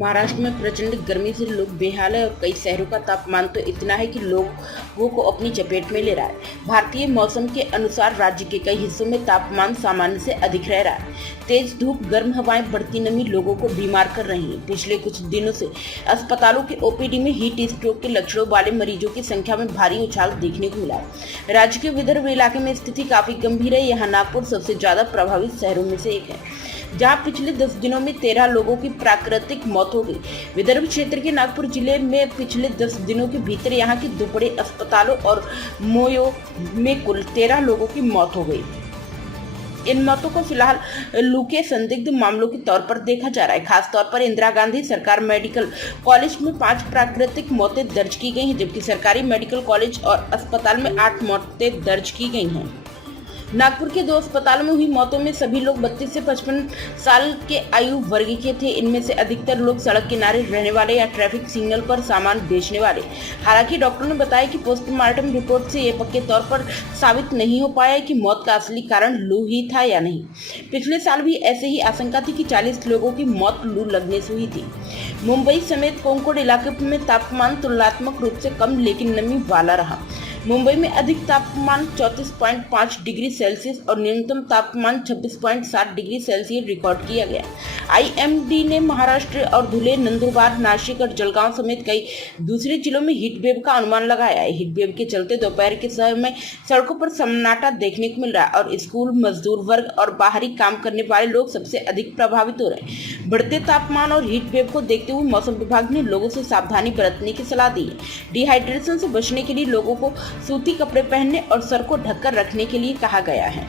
महाराष्ट्र में प्रचंड गर्मी से लोग बेहाल है और कई शहरों का तापमान तो इतना है कि लोगों को अपनी चपेट में ले रहा है। भारतीय मौसम के अनुसार राज्य के कई हिस्सों में तापमान सामान्य से अधिक रह रहा है। तेज धूप, गर्म हवाएं, बढ़ती नमी लोगों को बीमार कर रही है। पिछले कुछ दिनों से अस्पतालों के ओपीडी में हीट स्ट्रोक के लक्षणों वाले मरीजों की संख्या में भारी उछाल देखने को मिला है। राज्य के विदर्भ इलाके में स्थिति काफी गंभीर है। यहाँ नागपुर सबसे ज्यादा प्रभावित शहरों में से एक है, जहां पिछले 10 दिनों में 13 लोगों की प्राकृतिक मौत हो गई। विदर्भ क्षेत्र के नागपुर जिले में पिछले 10 दिनों के भीतर यहां के 2 बड़े अस्पतालों और मोयो में कुल 13 लोगों की मौत हो गई। इन मौतों को फिलहाल लू के संदिग्ध मामलों के तौर पर देखा जा रहा है। खासतौर पर इंदिरा गांधी सरकार मेडिकल कॉलेज में 5 प्राकृतिक मौतें दर्ज की गई हैं, जबकि सरकारी मेडिकल कॉलेज और अस्पताल में 8 मौतें दर्ज की गई हैं। नागपुर के 2 अस्पतालों में हुई मौतों में सभी लोग 32 से 55 साल के आयु वर्ग के थे। इनमें से अधिकतर लोग सड़क किनारे रहने वाले या ट्रैफिक सिग्नल पर सामान बेचने वाले। हालांकि डॉक्टरों ने बताया कि पोस्टमार्टम रिपोर्ट से ये पक्के तौर पर साबित नहीं हो पाया कि मौत का असली कारण लू ही था या नहीं। पिछले साल भी ऐसे ही आशंका थी कि 40 लोगों की मौत लू लगने से हुई थी। मुंबई समेत कोंकण इलाके में तापमान तुलनात्मक रूप से कम लेकिन नमी वाला रहा। मुंबई में अधिक तापमान 34.5 डिग्री सेल्सियस और न्यूनतम तापमान 26.7 डिग्री सेल्सियस रिकॉर्ड किया गया। आईएमडी ने महाराष्ट्र और धुले, नंदुरबार, नासिक और जलगांव समेत कई दूसरे जिलों में हीट वेव का अनुमान लगाया है। हीट वेव के चलते दोपहर के समय में सड़कों पर सन्नाटा देखने को मिल रहा है और स्कूल, मजदूर वर्ग और बाहरी काम करने वाले लोग सबसे अधिक प्रभावित हो रहे हैं। बढ़ते तापमान और हीट वेव को देखते हुए मौसम विभाग ने लोगों से सावधानी बरतने की सलाह दी है। डिहाइड्रेशन से बचने के लिए लोगों को सूती कपड़े पहनने और सर को ढककर रखने के लिए कहा गया है।